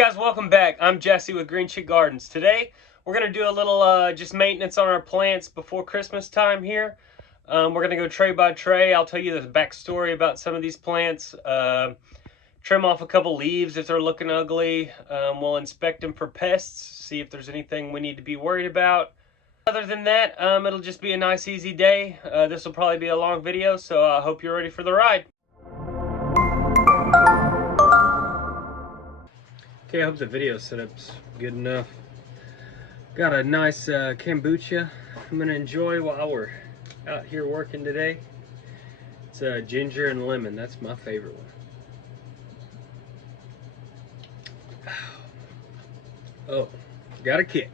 guys, welcome back. I'm Jesse with Green Chick Gardens. Today we're going to do a little just maintenance on our plants before Christmas time here. We're going to go tray by tray. I'll tell you the backstory about some of these plants. Trim off a couple leaves if they're looking ugly. We'll inspect them for pests, see if there's anything we need to be worried about. Other than that, it'll just be a nice easy day. This will probably be a long video, so I hope you're ready for the ride. Okay, I hope the video setup's good enough. Got a nice kombucha I'm gonna enjoy while we're out here working today. It's ginger and lemon. That's my favorite one. Oh, got a kick.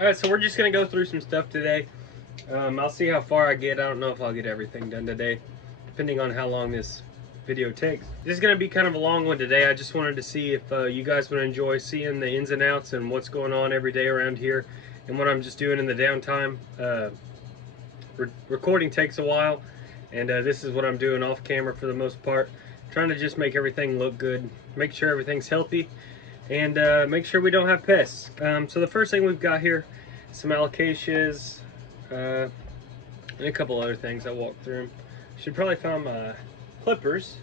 All right, so we're just gonna go through some stuff today. I'll see how far I get. I don't know if I'll get everything done today, depending on how long this video takes. This is going to be kind of a long one today. I just wanted to see if you guys would enjoy seeing the ins and outs and what's going on every day around here and what I'm just doing in the downtime. Recording takes a while, and this is what I'm doing off camera for the most part, trying to just make everything look good, make sure everything's healthy, and make sure we don't have pests. So the first thing we've got here, some Alocasias, and a couple other things. I walked through them. Should probably find my clippers.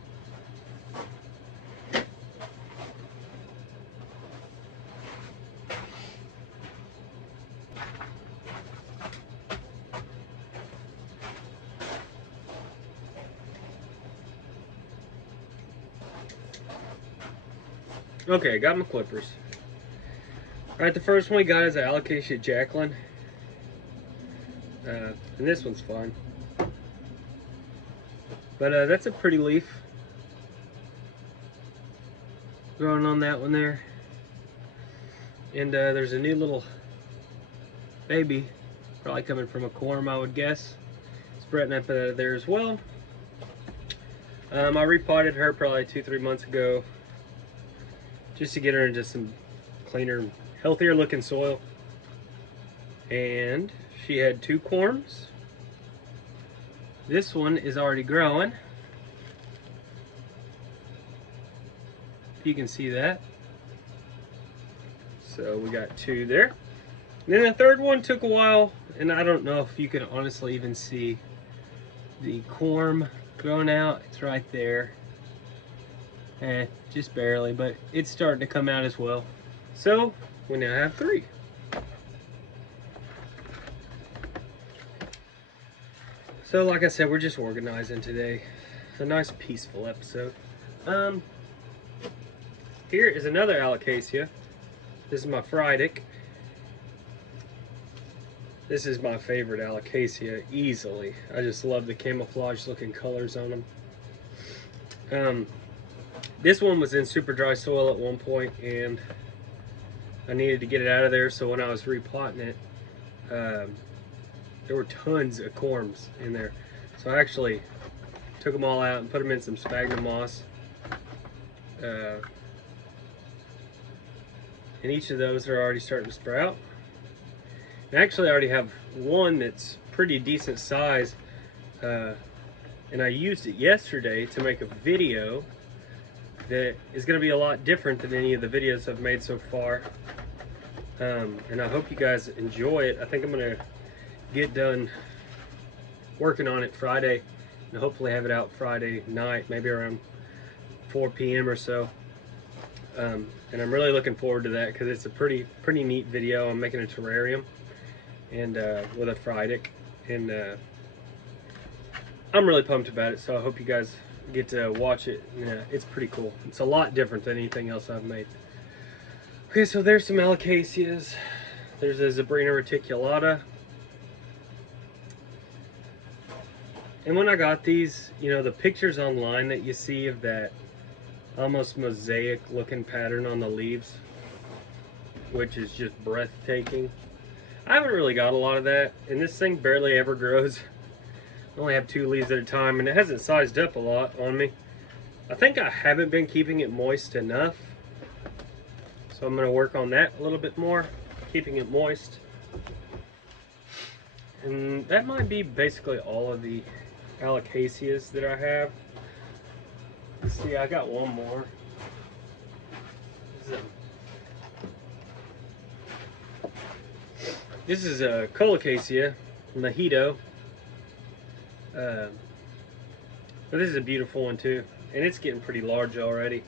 Okay, got my clippers. Alright, the first one we got is an Alocasia Jacqueline. And this one's fine. But that's a pretty leaf growing on that one there. And there's a new little baby, probably coming from a corm, I would guess. Spreading up out of there as well. I repotted her probably 2-3 months ago, just to get her into some cleaner, healthier looking soil. And she had 2 corms. This one is already growing. You can see that. So we got 2 there. And then the third one took a while, and I don't know if you can honestly even see the corm growing out. It's right there. Just barely, but it's starting to come out as well. So we now have 3. So like I said, we're just organizing today. It's a nice peaceful episode. Here is another Alocasia. This is my Friedic. This is my favorite Alocasia, easily. I just love the camouflage looking colors on them. This one was in super dry soil at one point, and I needed to get it out of there, so when I was repotting it, there were tons of corms in there. So I actually took them all out and put them in some sphagnum moss. And each of those are already starting to sprout. And actually I already have one that's pretty decent size. And I used it yesterday to make a video that is going to be a lot different than any of the videos I've made so far. And I hope you guys enjoy it. I think I'm going to get done working on it Friday and hopefully have it out Friday night, maybe around 4 p.m. or so. And I'm really looking forward to that because it's a pretty neat video. I'm making a terrarium and with a Friedic, and I'm really pumped about it, so I hope you guys get to watch it. Yeah, it's pretty cool. It's a lot different than anything else I've made. Okay, so there's some Alocasias. There's a Zebrina reticulata. And when I got these, you know, the pictures online that you see of that almost mosaic looking pattern on the leaves, which is just breathtaking. I haven't really got a lot of that, and this thing barely ever grows. I only have 2 leaves at a time, and it hasn't sized up a lot on me. I think I haven't been keeping it moist enough, so I'm going to work on that a little bit more, keeping it moist. And that might be basically all of the Alocasias that I have. Let's see, I got one more. them. This is a Alocasia mojito, but this is a beautiful one too, and it's getting pretty large already.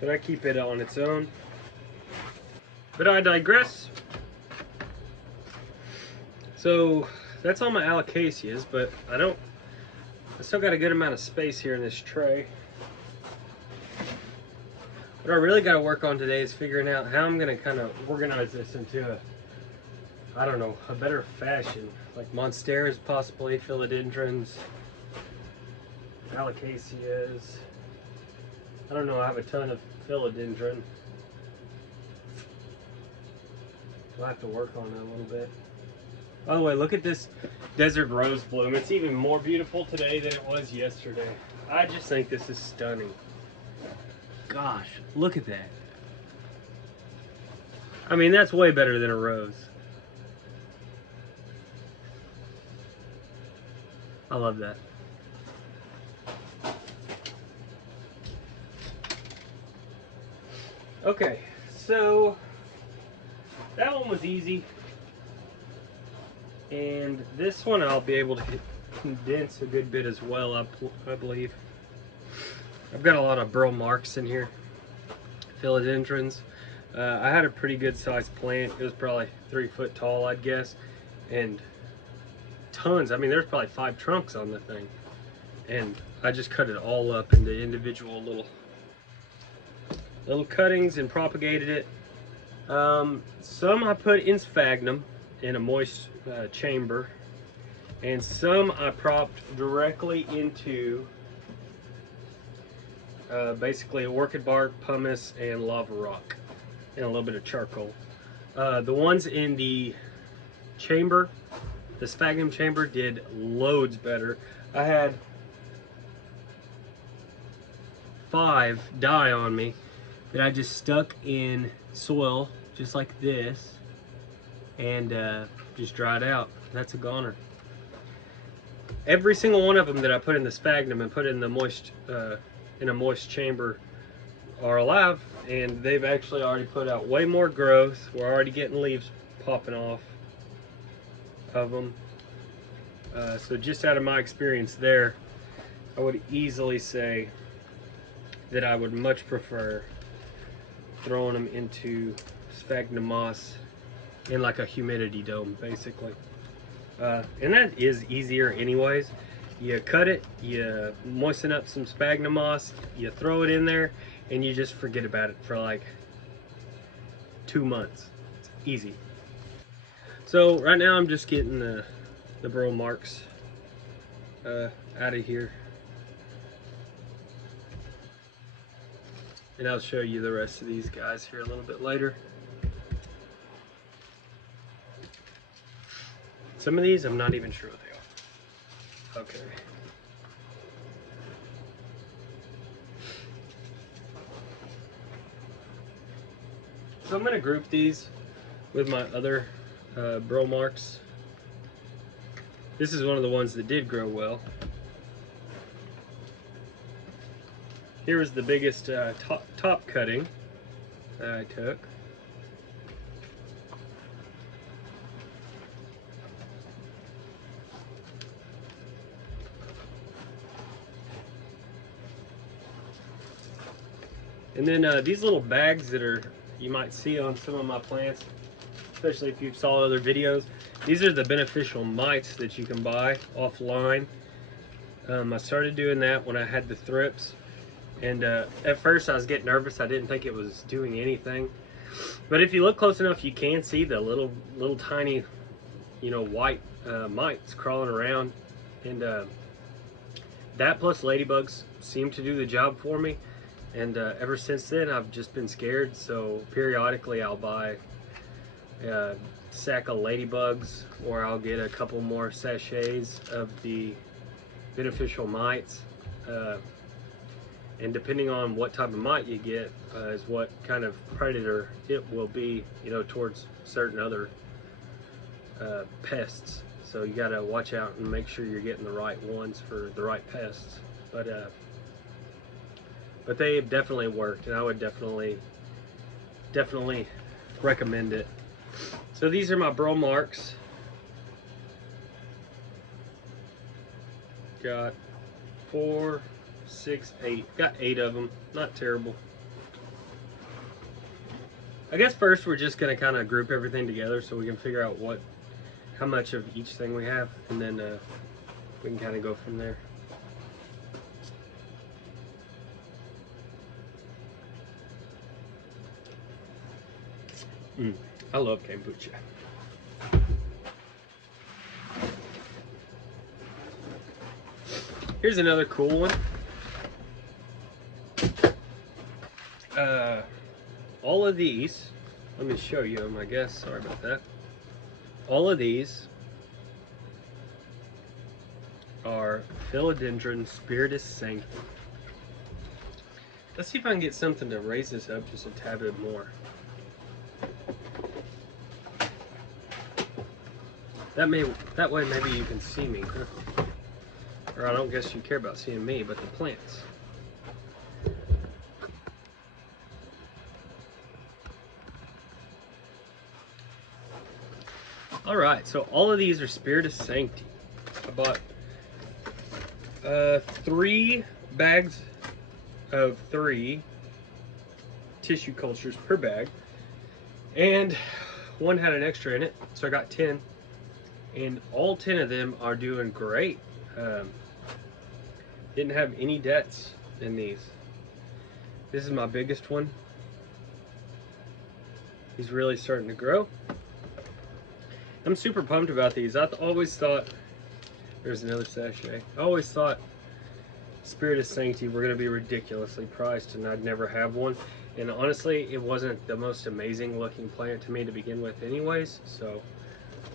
But I keep it on its own. But I digress. So that's all my Alocasias, but I still got a good amount of space here in this tray. What I really got to work on today is figuring out how I'm going to kind of organize this into I don't know, a better fashion. Like Monsteras, possibly, philodendrons, Alocasias. I don't know, I have a ton of philodendron. I'll have to work on that a little bit. By the way, look at this desert rose bloom. It's even more beautiful today than it was yesterday. I just think this is stunning. Gosh, look at that. I mean, that's way better than a rose. I love that. Okay, so that one was easy. And this one I'll be able to condense a good bit as well, I believe. I've got a lot of Burle Marx in here. Philodendrons. I had a pretty good sized plant. It was probably 3 foot tall, I'd guess. And tons. I mean, there's probably 5 trunks on the thing. And I just cut it all up into individual little cuttings and propagated it. Some I put in sphagnum in a moist chamber, and some I propped directly into basically orchid bark, pumice, and lava rock, and a little bit of charcoal. The ones in the chamber, the sphagnum chamber, did loads better. I had 5 die on me that I just stuck in soil just like this and just dried out. That's a goner. Every single one of them that I put in the sphagnum and put in the moist in a moist chamber are alive, and they've actually already put out way more growth. We're already getting leaves popping off of them. So just out of my experience there, I would easily say that I would much prefer throwing them into sphagnum moss in like a humidity dome, basically. And that is easier anyways. You cut it, you moisten up some sphagnum moss, you throw it in there, and you just forget about it for like 2 months. It's easy. So right now I'm just getting the Burle Marx out of here, and I'll show you the rest of these guys here a little bit later. Some of these I'm not even sure what they are. Okay. So I'm going to group these with my other Burle Marx. This is one of the ones that did grow well. Here was the biggest top cutting that I took. And then these little bags that you might see on some of my plants, especially if you've saw other videos, these are the beneficial mites that you can buy offline. I started doing that when I had the thrips, and at first I was getting nervous. I didn't think it was doing anything, but if you look close enough, you can see the little tiny, white mites crawling around, and that plus ladybugs seem to do the job for me. And ever since then, I've just been scared. So periodically, I'll buy a sack of ladybugs, or I'll get a couple more sachets of the beneficial mites. And depending on what type of mite you get, is what kind of predator it will be, towards certain other pests. So you got to watch out and make sure you're getting the right ones for the right pests. But they definitely worked, and I would definitely definitely recommend it. So these are my Burle Marx. Got 4, 6, 8. Got 8 of them. Not terrible. I guess first we're just gonna kind of group everything together so we can figure out how much of each thing we have, and then we can kind of go from there. I love kombucha. Here's another cool one. All of these, let me show you them, I guess. Sorry about that. All of these are philodendron spiritus sancti. Let's see if I can get something to raise this up just a tad bit more. That way maybe you can see me, huh? Or I don't guess you care about seeing me, but the plants. Alright, so all of these are spiritus sancti. I bought 3 bags of 3 tissue cultures per bag, and one had an extra in it, so I got 10, and all 10 of them are doing great. Didn't have any deaths in these. This is my biggest one. He's really starting to grow. I'm super pumped about these. I always thought, there's another sachet. I always thought Spiritus Sancti were going to be ridiculously priced, and I'd never have one. And honestly, it wasn't the most amazing looking plant to me to begin with anyways, so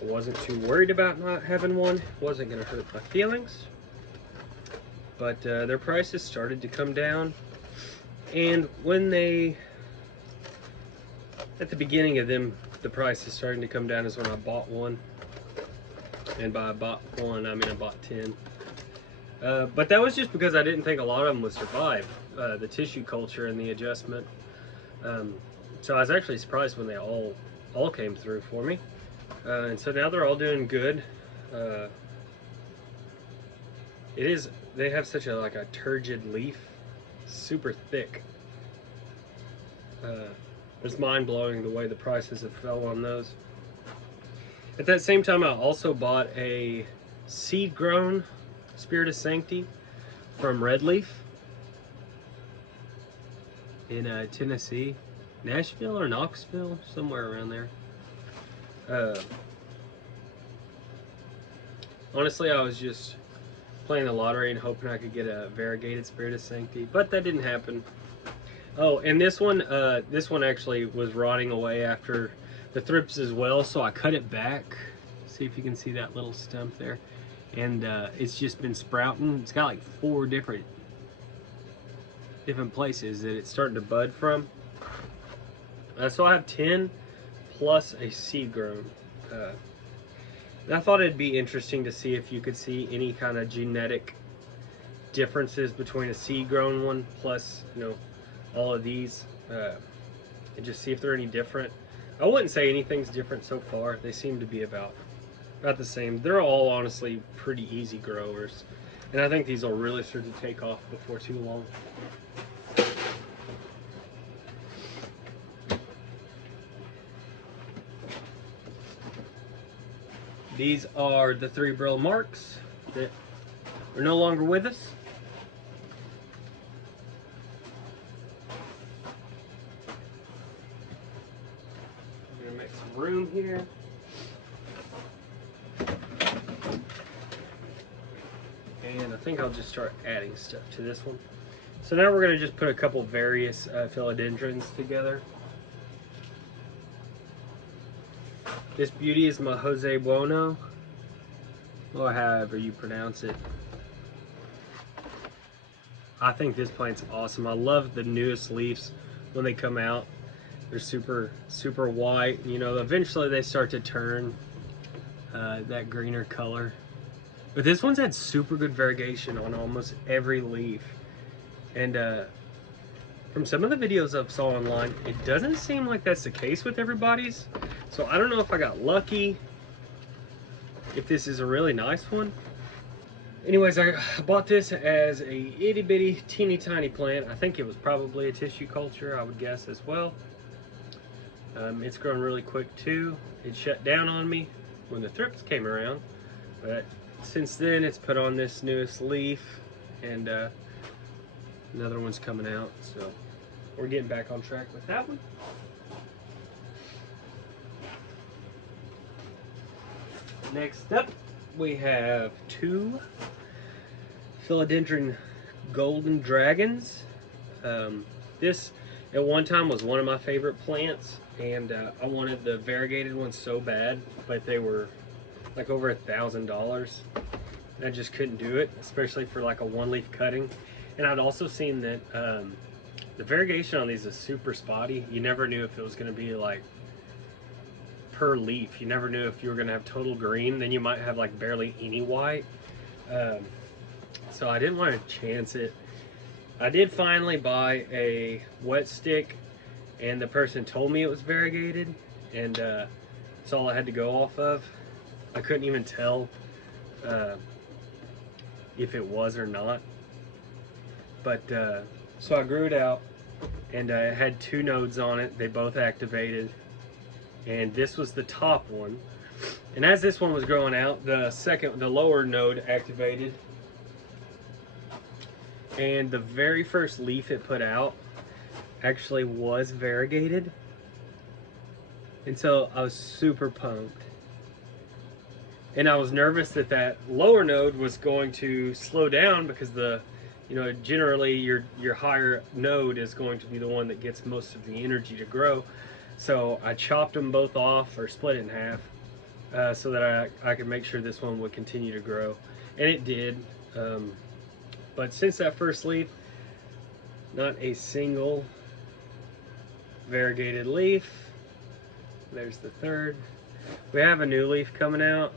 I wasn't too worried about not having one. It wasn't going to hurt my feelings. But their prices started to come down, and when at the beginning of them, the price is starting to come down is when I bought one. And by I bought one, I mean I bought 10. But that was just because I didn't think a lot of them would survive the tissue culture and the adjustment. So I was actually surprised when they all came through for me. And so now they're all doing good. They have such a turgid leaf, super thick. It's mind-blowing the way the prices have fell on those. At that same time, I also bought a seed-grown Spiritus Sancti from Redleaf in Tennessee, Nashville or Knoxville, somewhere around there. Honestly, I was just playing the lottery and hoping I could get a variegated Spiritus Sancti, but that didn't happen. Oh, and this one actually was rotting away after the thrips as well, so I cut it back. See if you can see that little stump there. And it's just been sprouting. It's got like 4 different places that it's starting to bud from. So I have 10 plus a seed grown. And I thought it'd be interesting to see if you could see any kind of genetic differences between a seed grown one plus, all of these, and just see if they're any different. I wouldn't say anything's different so far. They seem to be about the same. They're all honestly pretty easy growers, and I think these will really start to take off before too long. These are the 3 Burle Marx that are no longer with us. I'm gonna make some room here. And I think I'll just start adding stuff to this one. So now we're gonna just put a couple various philodendrons together. This beauty is my Jose Buono, or however you pronounce it. I think this plant's awesome. I love the newest leaves when they come out. They're super, super white. Eventually they start to turn that greener color. But this one's had super good variegation on almost every leaf. And from some of the videos I've saw online, it doesn't seem like that's the case with everybody's. So I don't know if I got lucky, if this is a really nice one. Anyways, I bought this as a itty bitty teeny tiny plant. I think it was probably a tissue culture, I would guess as well. It's grown really quick too. It shut down on me when the thrips came around, but since then it's put on this newest leaf, and another one's coming out, so we're getting back on track with that one. Next up, we have two philodendron golden dragons. This at one time was one of my favorite plants, and I wanted the variegated ones so bad, but they were like over $1,000. I just couldn't do it, especially for like a one leaf cutting. And I'd also seen that the variegation on these is super spotty. You never knew if it was going to be like per leaf. You never knew if you were going to have total green, then you might have like barely any white. So I didn't want to chance it. I did finally buy a wet stick, and the person told me it was variegated, and that's all I had to go off of. I couldn't even tell if it was or not. But so I grew it out, and I had 2 nodes on it. They both activated, and this was the top one. And as this one was growing out, the lower node activated, and the very first leaf it put out actually was variegated. And so I was super pumped. And I was nervous that that lower node was going to slow down, because generally your higher node is going to be the one that gets most of the energy to grow. So I chopped them both off, or split it in half, so that I could make sure this one would continue to grow. And it did. But since that first leaf, not a single variegated leaf. There's the third. We have a new leaf coming out,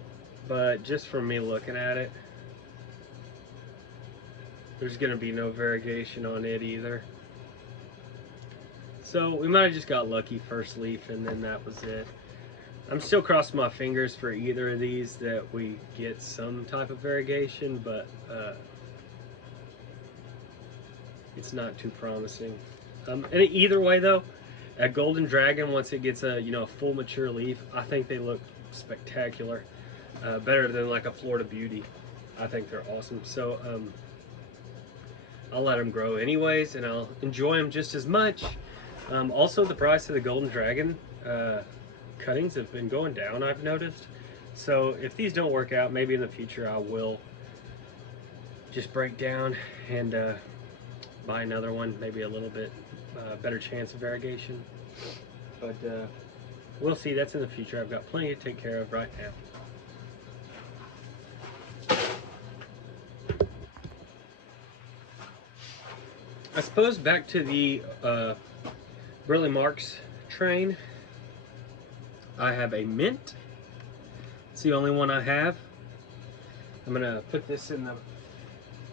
but just from me looking at it, there's going to be no variegation on it either. So we might have just got lucky first leaf, and then that was it. I'm still crossing my fingers for either of these that we get some type of variegation, but it's not too promising. And either way though, a golden dragon, once it gets a full mature leaf, I think they look spectacular. Better than like a Florida Beauty. I think they're awesome. So I'll let them grow anyways, and I'll enjoy them just as much. Also, the price of the golden dragon cuttings have been going down, I've noticed. So if these don't work out, maybe in the future I will just break down and buy another one, maybe a little bit better chance of variegation. But we'll see. That's in the future. I've got plenty to take care of right now. I suppose back to the Burle Marx train. I have a mint. It's the only one I have. I'm gonna put this in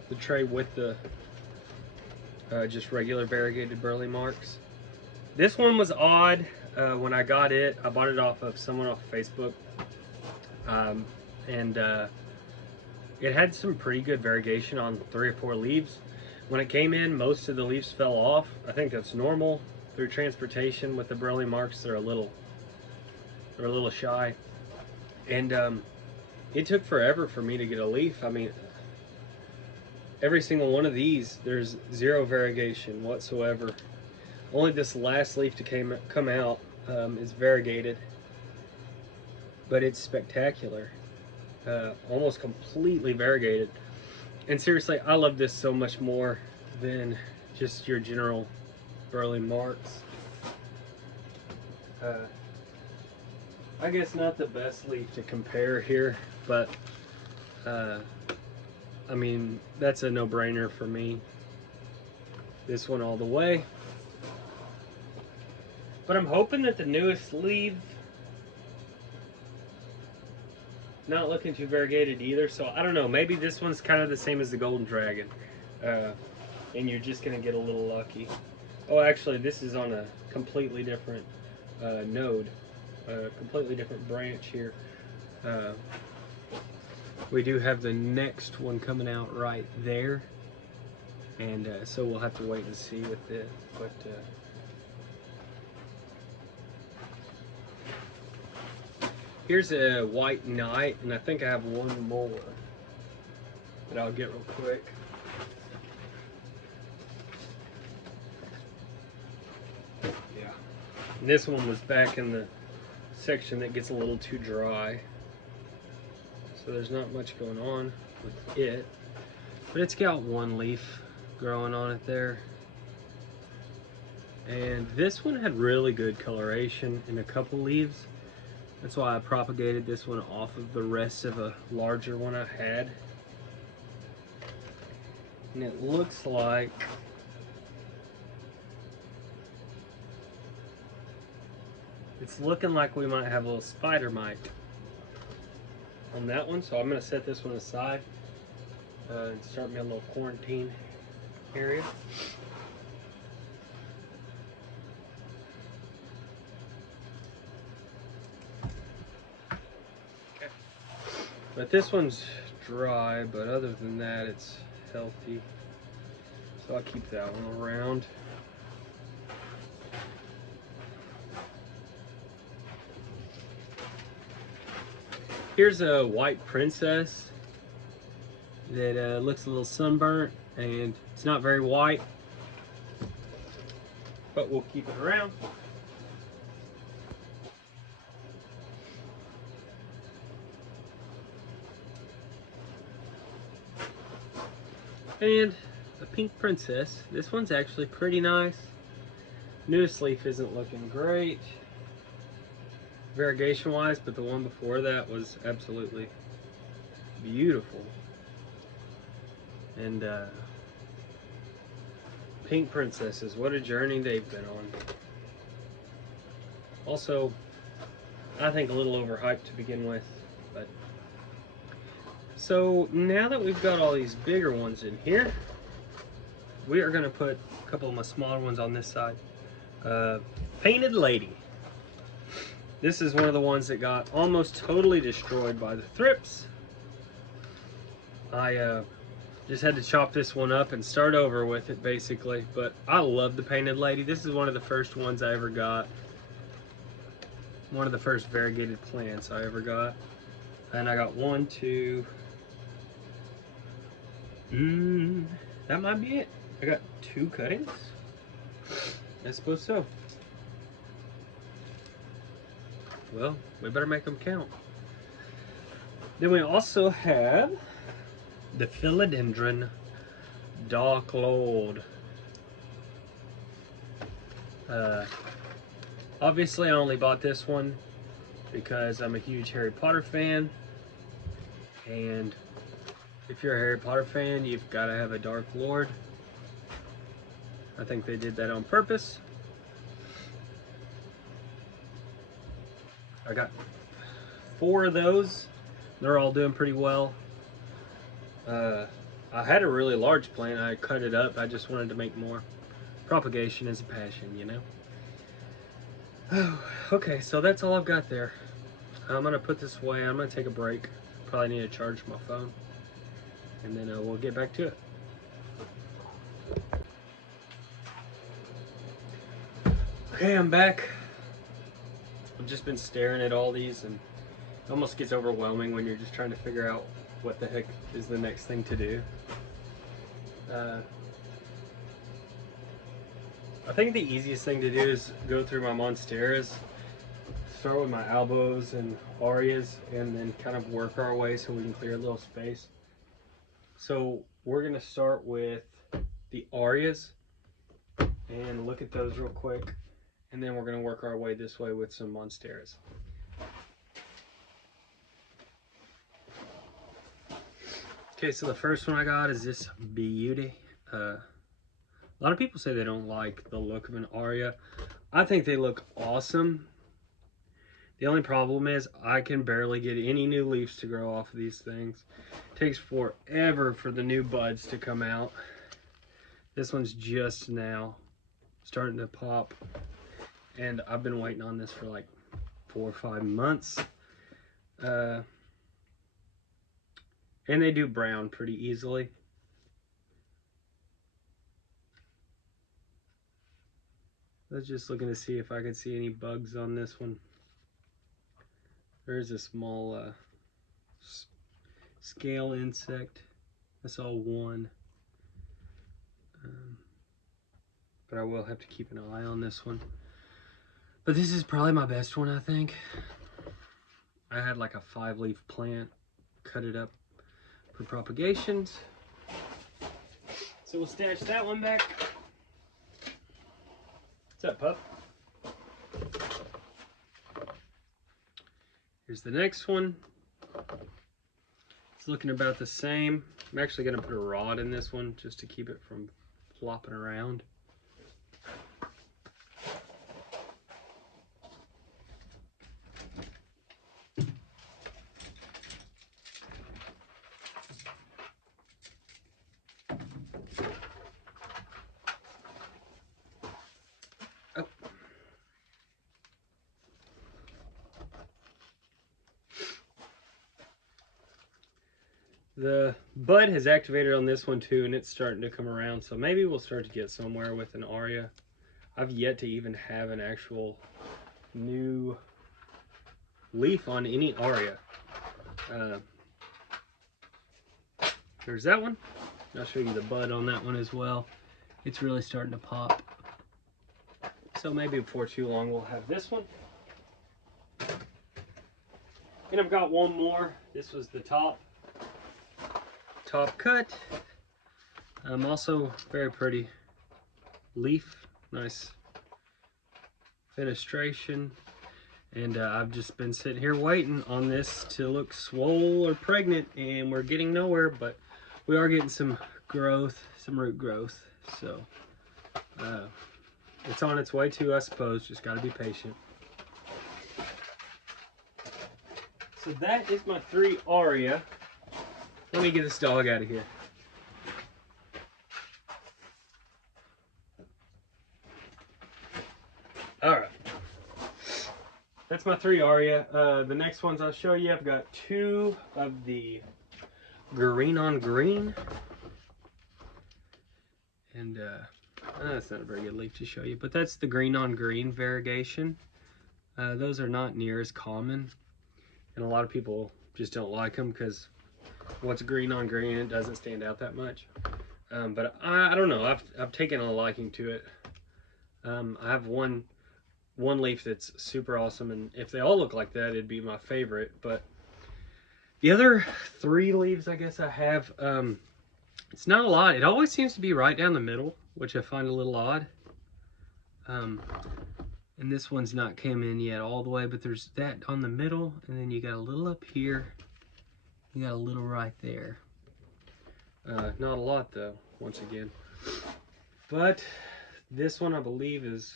the tray with the just regular variegated Burle Marx. This one was odd when I got it. I bought it off of someone off Facebook, and it had some pretty good variegation on 3 or 4 leaves. When it came in, most of the leaves fell off. I think that's normal through transportation. With the Burle Marx, they're a little shy, and it took forever for me to get a leaf. I mean, every single one of these, there's 0 variegation whatsoever. Only this last leaf to come out is variegated, but it's spectacular. Almost completely variegated. And seriously, I love this so much more than just your general Burle Marx. I guess not the best leaf to compare here, but I mean, that's a no-brainer for me. This one all the way. But I'm hoping that the newest leaf, not looking too variegated either, so I don't know, maybe this one's kind of the same as the golden dragon, and you're just gonna get a little lucky. Oh, actually, this is on a completely different node, a completely different branch here. Uh, we do have the next one coming out right there, and so we'll have to wait and see with it. But here's a white knight, and I think I have one more that I'll get real quick. Yeah, and this one was back in the section that gets a little too dry, so there's not much going on with it, but it's got one leaf growing on it there. And this one had really good coloration in a couple leaves. That's why I propagated this one off of the rest of a larger one I had. And it looks like it's looking like we might have a little spider mite on that one. So I'm gonna set this one aside and start me a little quarantine area. Okay. But this one's dry, but other than that, it's healthy. So I'll keep that one around. Here's a white princess that looks a little sunburnt, and it's not very white, but we'll keep it around. And a pink princess. This one's actually pretty nice. Newest leaf isn't looking great variegation wise, but the one before that was absolutely beautiful. And pink princesses, what a journey they've been on. Also, I think a little overhyped to begin with, but so now that we've got all these bigger ones in here, we are going to put a couple of my smaller ones on this side. Painted Lady. This is one of the ones that got almost totally destroyed by the thrips. I just had to chop this one up and start over with it basically, but I love the Painted Lady. This is one of the first ones I ever got. One of the first variegated plants I ever got. And I got one, two, that might be it. I got 2 cuttings. I suppose so. Well, we better make them count. Then we also have the philodendron Dark Lord. Obviously I only bought this one because I'm a huge Harry Potter fan, and if you're a Harry Potter fan, you've got to have a Dark Lord. I think they did that on purpose. I got 4 of those. They're all doing pretty well. I had a really large plant. I cut it up. I just wanted to make more. Propagation is a passion, you know. Oh, okay, so that's all I've got there. I'm gonna put this away. I'm gonna take a break. Probably need to charge my phone, and then we'll get back to it. Okay, I'm back. I've just been staring at all these, and it almost gets overwhelming when you're just trying to figure out what the heck is the next thing to do. I think the easiest thing to do is go through my Monsteras, start with my Albos and Aureas, and then kind of work our way so we can clear a little space. So we're gonna start with the Aureas and look at those real quick, and then we're gonna work our way this way with some Monsteras. Okay, so the first one I got is this beauty. A lot of people say they don't like the look of an Aurea. I think they look awesome. The only problem is I can barely get any new leaves to grow off of these things. It takes forever for the new buds to come out. This one's just now starting to pop. And I've been waiting on this for like 4 or 5 months. And they do brown pretty easily. I was just looking to see if I could see any bugs on this one. There's a small scale insect. I saw one. But I will have to keep an eye on this one. But this is probably my best one, I think. I had like a 5-leaf plant, cut it up for propagations. So we'll stash that one back. What's up, pup? Here's the next one. It's looking about the same. I'm actually gonna put a rod in this one just to keep it from flopping around. The bud has activated on this one too, and it's starting to come around, so maybe we'll start to get somewhere with an Aurea. I've yet to even have an actual new leaf on any Aurea. There's that one. I'll show you the bud on that one as well. It's really starting to pop. So maybe before too long we'll have this one. And I've got one more. This was the top cut. Also very pretty leaf, nice fenestration, and I've just been sitting here waiting on this to look swole or pregnant, and we're getting nowhere, but we are getting some growth, some root growth, so it's on its way too, I suppose. Just got to be patient. So that is my 3 Aurea. Let me get this dog out of here. Alright. That's my 3 Aurea. The next ones I'll show you, I've got 2 of the green on green. And that's not a very good leaf to show you, but that's the green on green variegation. Those are not near as common, and a lot of people just don't like them because what's green on green, it doesn't stand out that much. But I don't know, I've taken a liking to it. I have one leaf that's super awesome, and if they all look like that, it'd be my favorite. But the other 3 leaves I guess I have, it's not a lot. It always seems to be right down the middle, which I find a little odd. And this one's not come in yet all the way, but there's that on the middle, and then you got a little up here. You got a little right there. Not a lot though, once again. But this one I believe is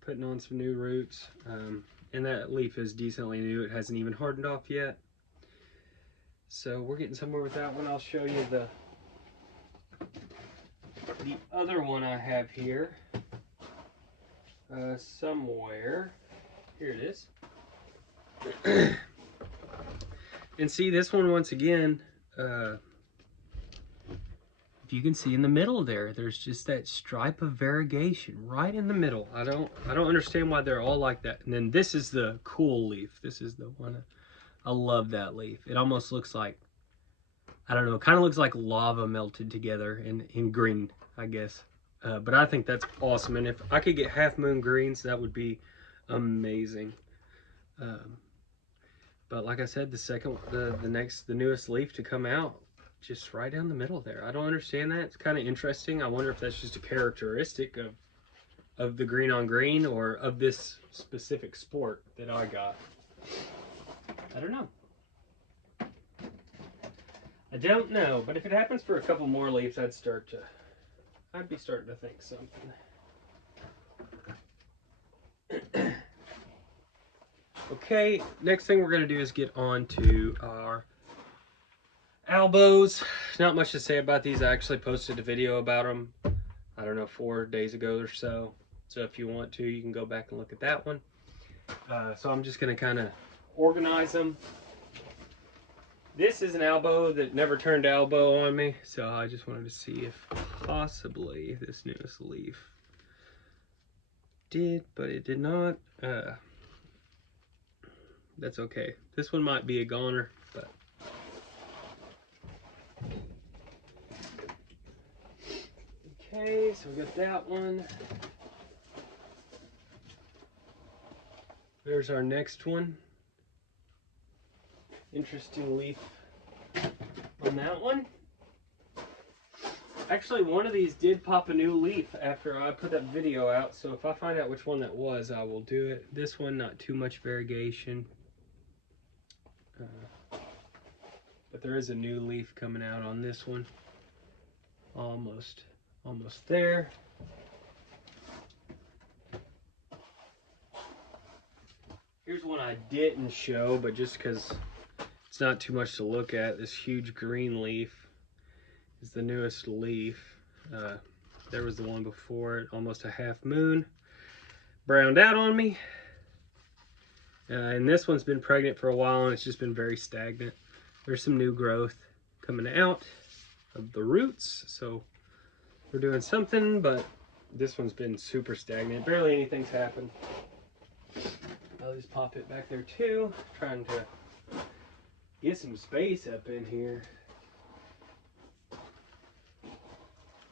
putting on some new roots. And that leaf is decently new. It hasn't even hardened off yet. So we're getting somewhere with that one. I'll show you the other one I have here. Somewhere. Here it is. And see this one once again, if you can see in the middle there, there's just that stripe of variegation right in the middle. I don't understand why they're all like that. And then this is the cool leaf. This is the one. I love that leaf. It almost looks like, I don't know, it kind of looks like lava melted together in green, I guess. But I think that's awesome. And if I could get half moon greens, that would be amazing. But like I said, the newest leaf to come out, just right down the middle there. I don't understand that. It's kind of interesting. I wonder if that's just a characteristic of the green on green, or of this specific sport that I got. I don't know. I don't know, but if it happens for a couple more leaves, I'd be starting to think something. Okay, next thing we're going to do is get on to our albos. Not much to say about these. I actually posted a video about them. I don't know, 4 days ago or so. So if you want to, you can go back and look at that one. So I'm just going to kind of organize them. This is an Albo that never turned Albo on me, so I just wanted to see if possibly this newest leaf did, but it did not. That's okay. This one might be a goner, but okay, so we got that one. There's our next one. Interesting leaf on that one. Actually, one of these did pop a new leaf after I put that video out, so if I find out which one that was, I will do it. This one, not too much variegation. But there is a new leaf coming out on this one. Almost there. Here's one I didn't show, but just because it's not too much to look at. This huge green leaf is the newest leaf. There was the one before it, almost a half moon. Browned out on me. And this one's been pregnant for a while and it's just been very stagnant. There's some new growth coming out of the roots, so we're doing something, but this one's been super stagnant. Barely anything's happened. I'll just pop it back there too, trying to get some space up in here.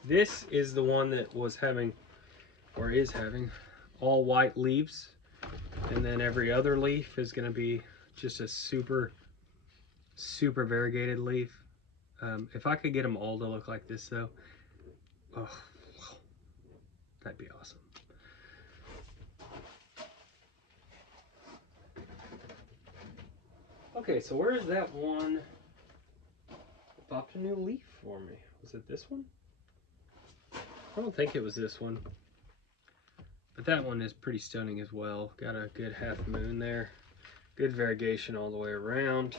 This is the one that was having, or is having, all white leaves, and then every other leaf is going to be just a super variegated leaf. If I could get them all to look like this though, oh, that'd be awesome. Okay, so where is that one that popped a new leaf for me? Was it this one? I don't think it was this one. But that one is pretty stunning as well. Got a good half moon there. Good variegation all the way around.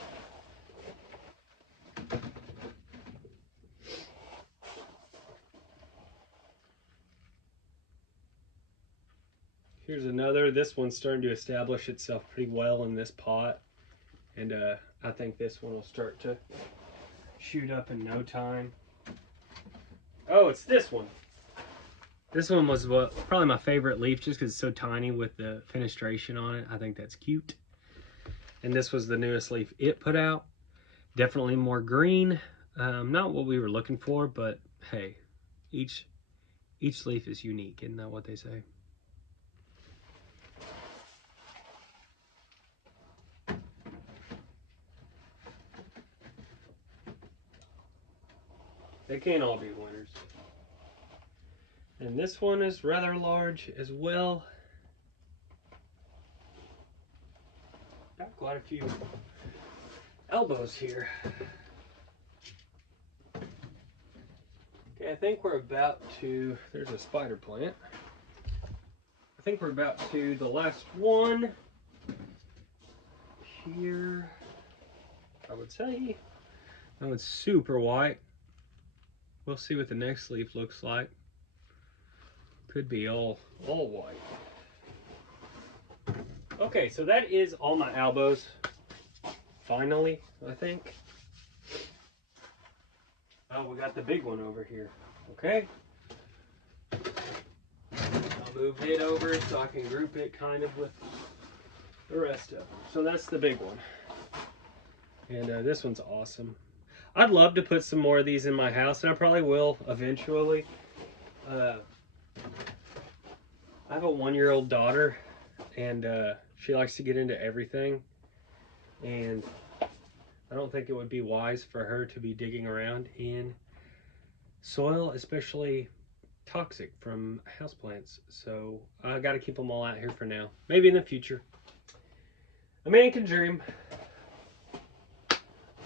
Here's another. This one's starting to establish itself pretty well in this pot. And I think this one will start to shoot up in no time. Oh, it's this one. This one was probably my favorite leaf just because it's so tiny with the fenestration on it. I think that's cute. And this was the newest leaf it put out. Definitely more green. Not what we were looking for, but hey, each leaf is unique, isn't that what they say? They can't all be winners. And this one is rather large as well. Got quite a few elbows here. Okay, I think we're about to, there's a spider plant. I think we're about to the last one here, I would say. That one's super white. We'll see what the next leaf looks like. Could be all white. Okay, so that is all my Albos. Finally, I think. Oh, we got the big one over here. Okay. I'll move it over so I can group it kind of with the rest of them. So that's the big one. And this one's awesome. I'd love to put some more of these in my house, and I probably will eventually. I have a 1-year-old daughter, and she likes to get into everything. And I don't think it would be wise for her to be digging around in soil, especially toxic from houseplants. So I got to keep them all out here for now. Maybe in the future. A man can dream.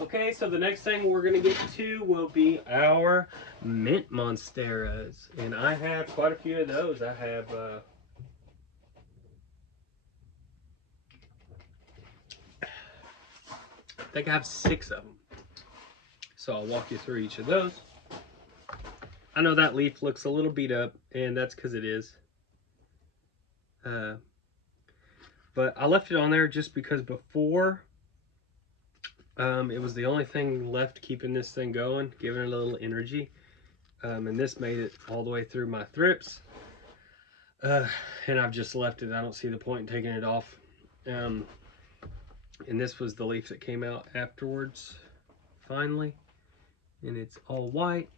Okay, so the next thing we're going to get to will be our mint monsteras. And I have quite a few of those. I have I think I have 6 of them. So I'll walk you through each of those. I know that leaf looks a little beat up, and that's because it is. But I left it on there just because before it was the only thing left keeping this thing going, giving it a little energy. And this made it all the way through my thrips. And I've just left it. I don't see the point in taking it off. And this was the leaf that came out afterwards, finally. And it's all white.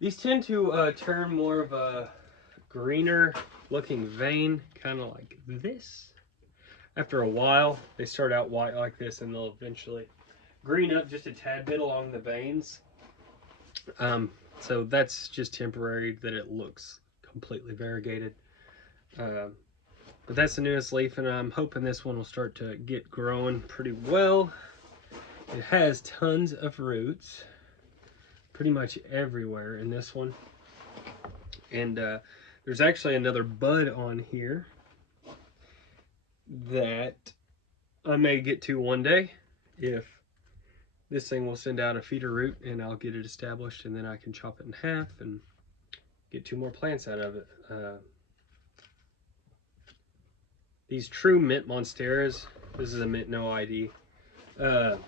These tend to turn more of a greener looking vein, kind of like this. After a while, they start out white like this, and they'll eventually green up just a tad bit along the veins. So that's just temporary, that it looks completely variegated. But that's the newest leaf, and I'm hoping this one will start to get growing pretty well. It has tons of roots, pretty much everywhere in this one. And there's actually another bud on here that I may get to one day if this thing will send out a feeder root, and I'll get it established, and then I can chop it in half and get 2 more plants out of it. These true mint monsteras, this is a mint no ID, are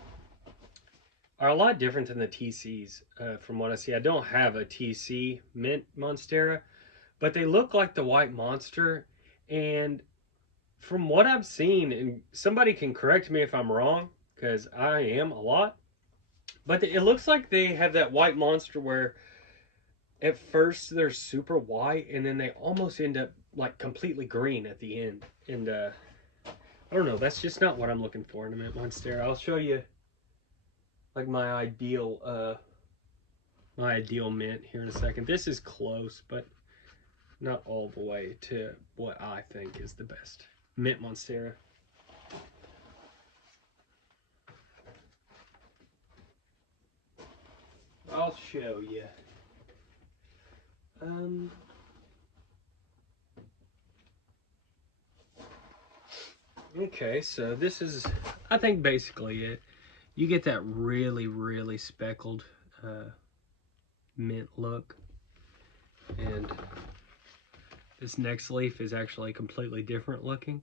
a lot different than the TCs from what I see. I don't have a TC mint monstera, but they look like the white monster, and from what I've seen, and somebody can correct me if I'm wrong, because I am a lot, but it looks like they have that white monster where at first they're super white, and then they almost end up like completely green at the end. And I don't know, that's just not what I'm looking for in a mint monstera. I'll show you like my ideal mint here in a second. This is close, but not all the way to what I think is the best mint monstera. I'll show you. Okay, so this is, I think, basically it. You get that really, really speckled mint look. And this next leaf is actually completely different looking.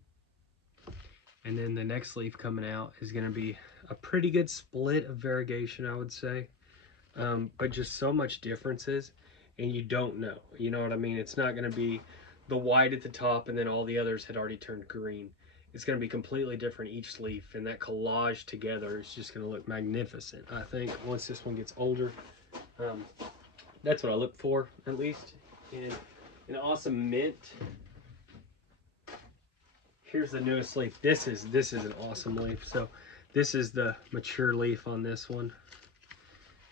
And then the next leaf coming out is going to be a pretty good split of variegation, I would say. But just so much differences, and you don't know. You know what I mean? It's not going to be the white at the top and then all the others had already turned green. It's going to be completely different each leaf, and that collage together is just going to look magnificent, I think, once this one gets older. That's what I look for, at least, in an awesome mint. Here's the newest leaf. This is an awesome leaf. So this is the mature leaf on this one,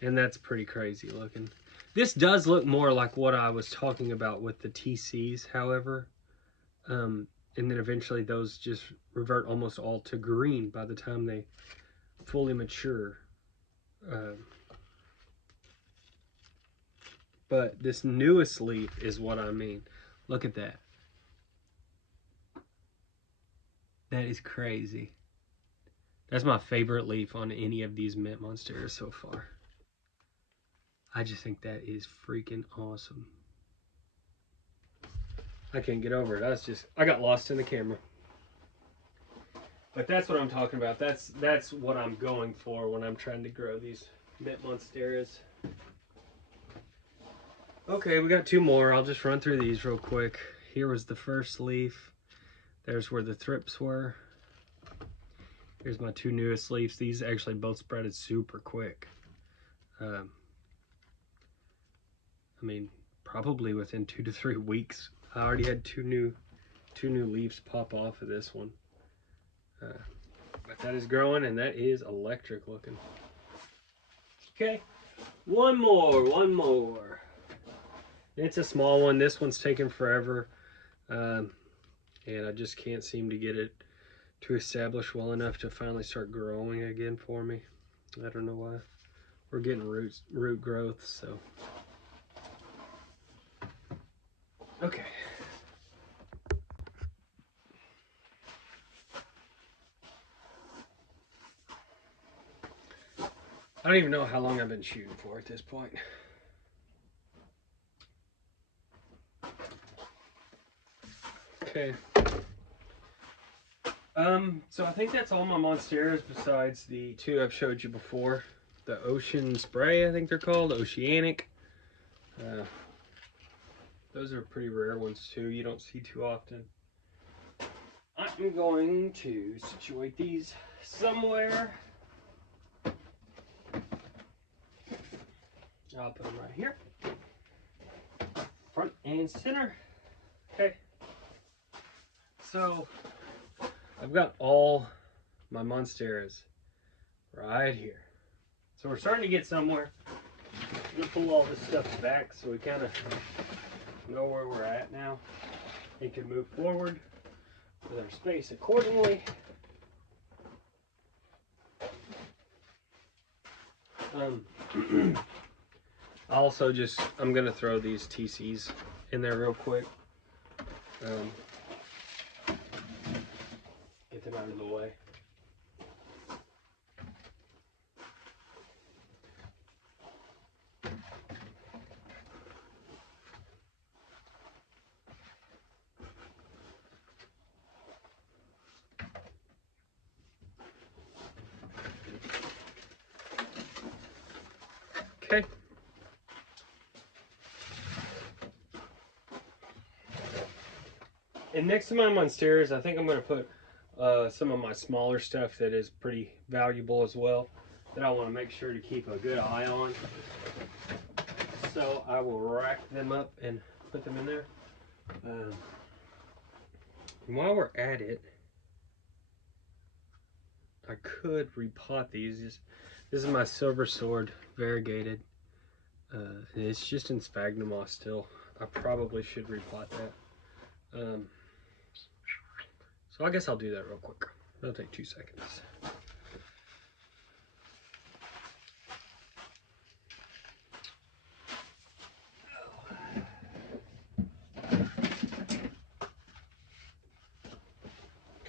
and that's pretty crazy looking. This does look more like what I was talking about with the TCs, however. And then eventually those just revert almost all to green by the time they fully mature. But this newest leaf is what I mean. Look at that. That is crazy. That's my favorite leaf on any of these mint monsteras so far. I just think that is freaking awesome. I can't get over it. I got lost in the camera. But that's what I'm talking about. That's what I'm going for when I'm trying to grow these mint monsteras. Okay, we got 2 more. I'll just run through these real quick. Here was the first leaf. There's where the thrips were. Here's my 2 newest leaves. These actually both spreaded super quick. I mean, probably within 2 to 3 weeks. I already had two new leaves pop off of this one. But that is growing, and that is electric looking. Okay, one more. It's a small one. This one's taken forever, and I just can't seem to get it to establish well enough to finally start growing again for me. I don't know why. We're getting root growth, so. Okay. don't even know how long I've been shooting for at this point. Okay. So I think that's all my Monsteras besides the two I've showed you before. The Ocean Spray, I think they're called, Oceanic. Those are pretty rare ones too, you don't see too often. I'm going to situate these somewhere. I'll put them right here. Front and center. Okay. So I've got all my Monsteras right here. So we're starting to get somewhere. I'm gonna pull all this stuff back so we kind of know where we're at now. We can move forward with our space accordingly. Also, I'm gonna throw these TCs in there real quick. Get them out of the way. Okay. And next to my Monsteras, I think I'm going to put some of my smaller stuff that is pretty valuable as well, that I want to make sure to keep a good eye on. So I will rack them up and put them in there. And while we're at it, I could repot these. This is my silver sword variegated. It's just in sphagnum moss still. I probably should repot that. So I guess I'll do that real quick. It'll take 2 seconds.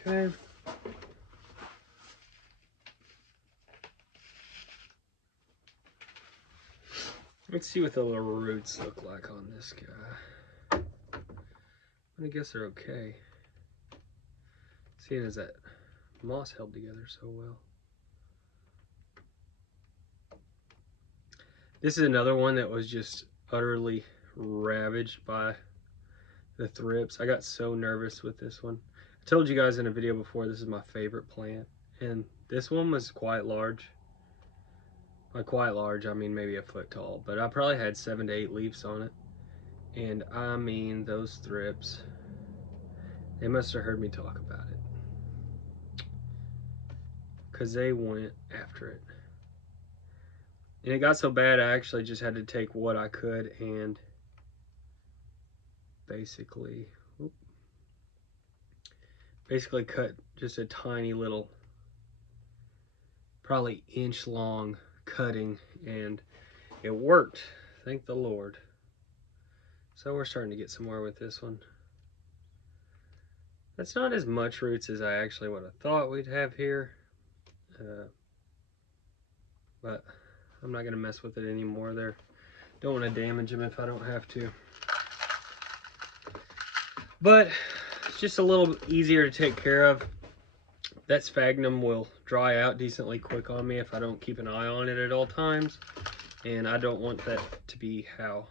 Okay. Let's see what the little roots look like on this guy. I guess they're okay. Seeing as that moss held together so well. This is another one that was just utterly ravaged by the thrips. I got so nervous with this one. I told you guys in a video before, this is my favorite plant. And this one was quite large. By quite large, I mean maybe a foot tall. But I probably had 7 to 8 leaves on it. And I mean, those thrips, they must have heard me talk about it, because they went after it. And it got so bad I actually just had to take what I could and basically cut just a tiny little, probably inch long cutting, and it worked, thank the Lord. So we're starting to get somewhere with this one. That's not as much roots as I actually would have thought we'd have here, but I'm not going to mess with it anymore. There, don't want to damage them if I don't have to. But it's just a little easier to take care of. That sphagnum will dry out decently quick on me if I don't keep an eye on it at all times. And I don't want that to be how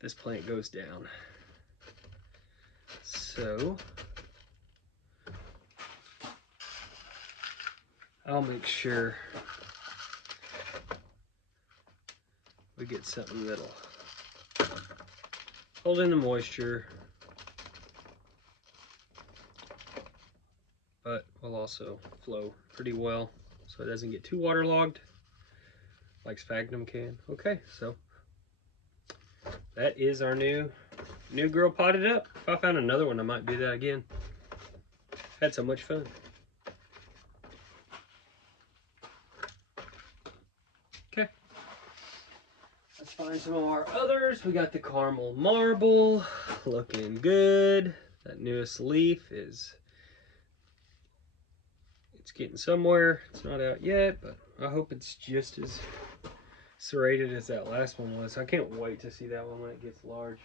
this plant goes down. So I'll make sure we get something that'll hold in the moisture, but will also flow pretty well so it doesn't get too waterlogged like sphagnum can. Okay, so that is our new girl potted up. If I found another one, I might do that again. Had so much fun. Okay, let's find some of our others. We got the caramel marble, looking good. That newest leaf it's getting somewhere. It's not out yet, but I hope it's just as serrated as that last one was. I can't wait to see that one when it gets large.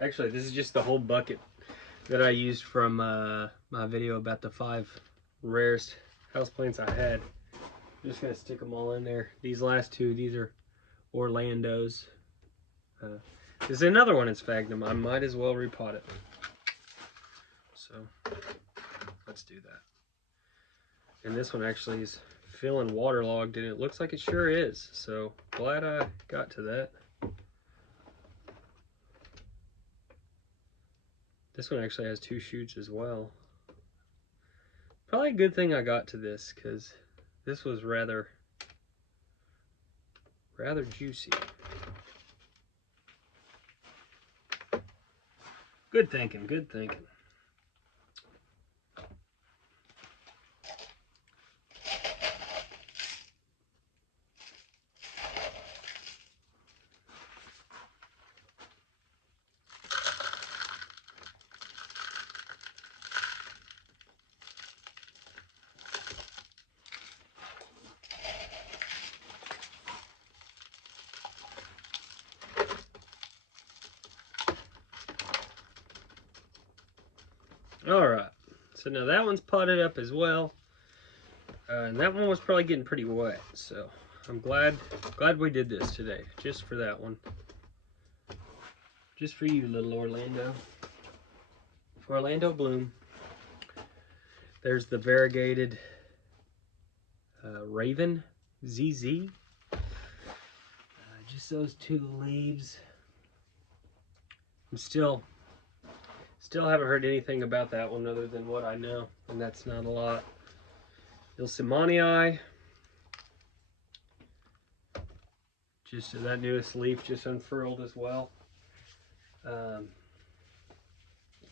Actually, this is just the whole bucket that I used from my video about the 5 rarest houseplants I had. I'm just gonna stick them all in there. These last 2, these are Orlandos. There's another one in sphagnum. I might as well repot it. So let's do that. And this one actually is feeling waterlogged, and it looks like it sure is. So glad I got to that. This one actually has 2 shoots as well. Probably a good thing I got to this, because this was rather juicy. Good thinking, good thinking. Alright, so now that one's potted up as well. And that one was probably getting pretty wet, so I'm glad we did this today, just for that one. Just for you, little Orlando. Orlando Bloom. There's the variegated Raven ZZ. Just those 2 leaves. I'm still haven't heard anything about that one other than what I know, and that's not a lot. Ilsimanii. Just that newest leaf just unfurled as well.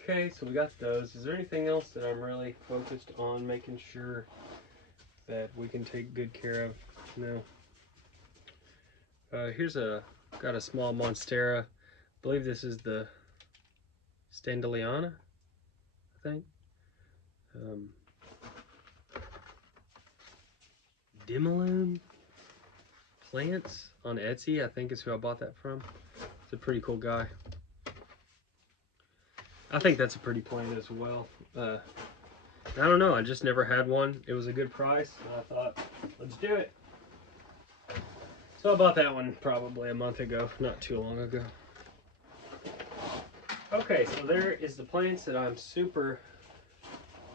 Okay, so we got those. Is there anything else that I'm really focused on making sure that we can take good care of? No. Got a small Monstera. I believe this is the Standeliana, I think. Dimaloon Plants on Etsy, I think is who I bought that from. It's a pretty cool guy. I think that's a pretty plant as well. I don't know, I just never had one. It was a good price, and I thought, let's do it. So I bought that one probably a month ago, not too long ago. Okay, so there is the plants that I'm super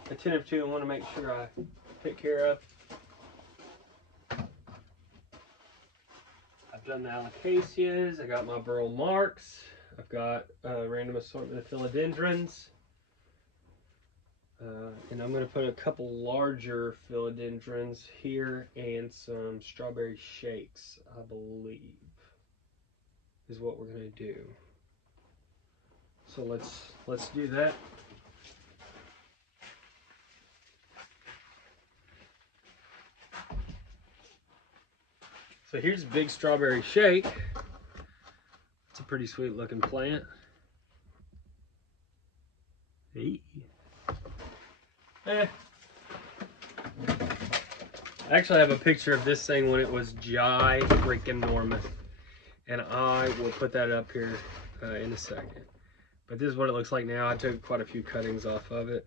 attentive to and want to make sure I take care of. I've done the Alocasias, I got my Burle Marx, I've got a random assortment of philodendrons, and I'm going to put a couple larger philodendrons here and some strawberry shakes, I believe, is what we're going to do. So let's do that. So here's a big strawberry shake. It's a pretty sweet looking plant. Hey. I actually have a picture of this thing when it was ginormous, and I will put that up here in a second. But this is what it looks like now. I took quite a few cuttings off of it.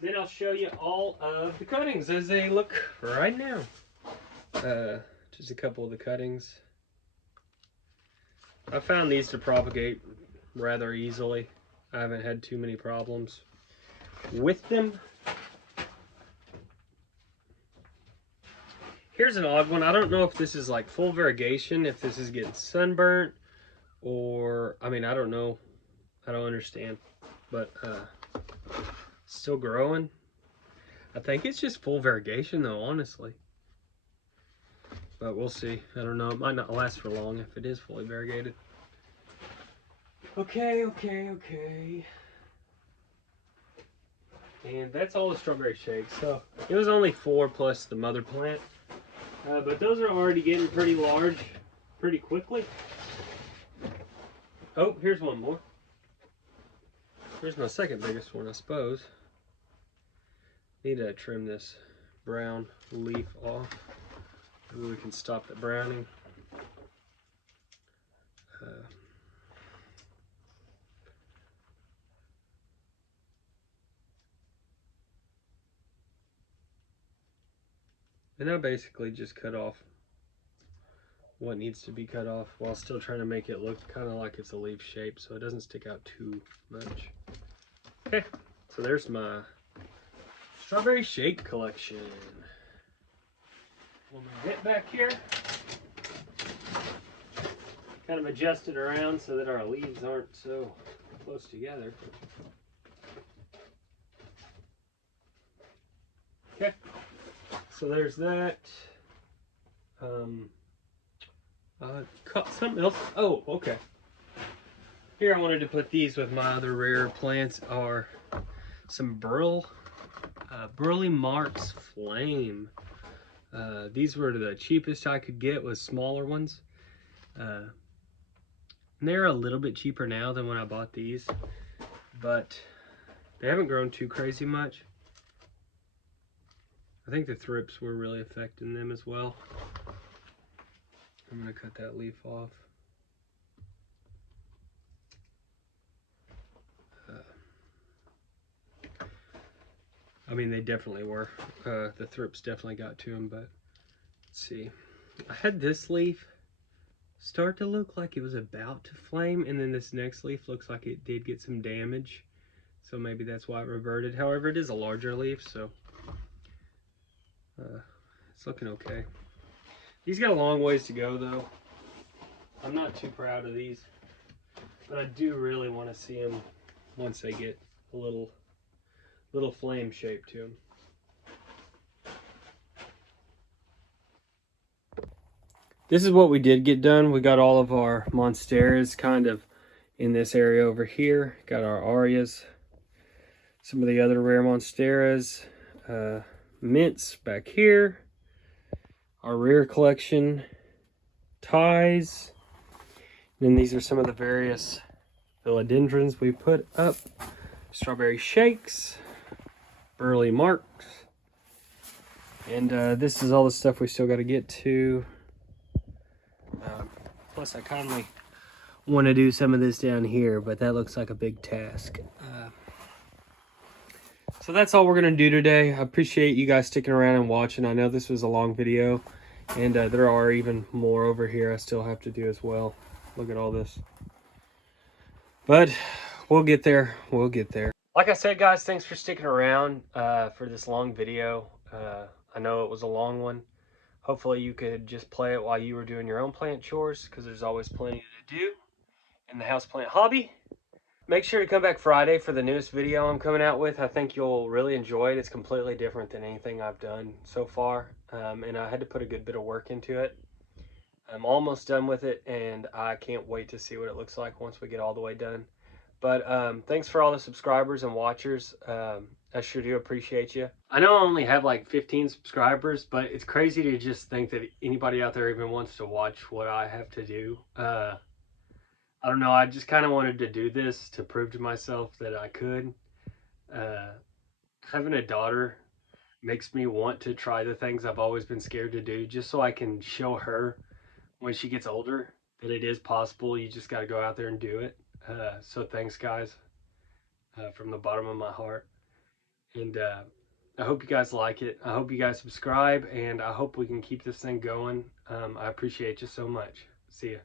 Then I'll show you all of the cuttings as they look right now. Just a couple of the cuttings. I found these to propagate rather easily. I haven't had too many problems with them. Here's an odd one. I don't know if this is like full variegation, if this is getting sunburnt, or, I mean, I don't know. I don't understand, but still growing. I think it's just full variegation though, honestly. But we'll see. I don't know. It might not last for long if it is fully variegated. Okay. And that's all the strawberry shakes. So it was only 4 plus the mother plant. But those are already getting pretty large pretty quickly. Oh, here's one more. Here's my second biggest one, I suppose. Need to trim this brown leaf off. Maybe we can stop the browning. And I basically just cut off what needs to be cut off while still trying to make it look kind of like it's a leaf shape so it doesn't stick out too much. Okay, so there's my strawberry shake collection. We'll move it back here. Kind of adjust it around so that our leaves aren't so close together. Okay, so there's that. Something else. Oh, okay. Here I wanted to put these with my other rare plants are some Burle Marx Flame. These were the cheapest I could get with smaller ones. They're a little bit cheaper now than when I bought these, but they haven't grown too crazy much. I think the thrips were really affecting them as well. I'm gonna cut that leaf off. I mean, they definitely were. The thrips definitely got to them, but let's see. I had this leaf start to look like it was about to flame, and then this next leaf looks like it did get some damage. So maybe that's why it reverted. However, it is a larger leaf, so it's looking okay. These got a long ways to go, though. I'm not too proud of these, but I do really want to see them once they get a little flame shape to them. This is what we did get done. We got all of our Monsteras kind of in this area over here. Got our Aureas, some of the other rare Monsteras, mints back here, our rare collection, ties. And then these are some of the various philodendrons we put up. Strawberry shakes, Burle Marx, and this is all the stuff we still got to get to. Plus, I kindly want to do some of this down here, but that looks like a big task. So that's all we're going to do today. I appreciate you guys sticking around and watching. I know this was a long video, and there are even more over here I still have to do as well. Look at all this. But we'll get there. We'll get there. Like I said, guys, thanks for sticking around for this long video. I know it was a long one. Hopefully you could just play it while you were doing your own plant chores, because there's always plenty to do in the houseplant hobby. Make sure to come back Friday for the newest video I'm coming out with. I think you'll really enjoy it. It's completely different than anything I've done so far, and I had to put a good bit of work into it. I'm almost done with it, and I can't wait to see what it looks like once we get all the way done. But thanks for all the subscribers and watchers. I sure do appreciate you. I know I only have like 15 subscribers, but it's crazy to just think that anybody out there even wants to watch what I have to do. I don't know. I just kind of wanted to do this to prove to myself that I could. Having a daughter makes me want to try the things I've always been scared to do, just so I can show her when she gets older that it is possible. You just got to go out there and do it. So thanks, guys, from the bottom of my heart. And I hope you guys like it. I hope you guys subscribe, and I hope we can keep this thing going. I appreciate you so much. See ya.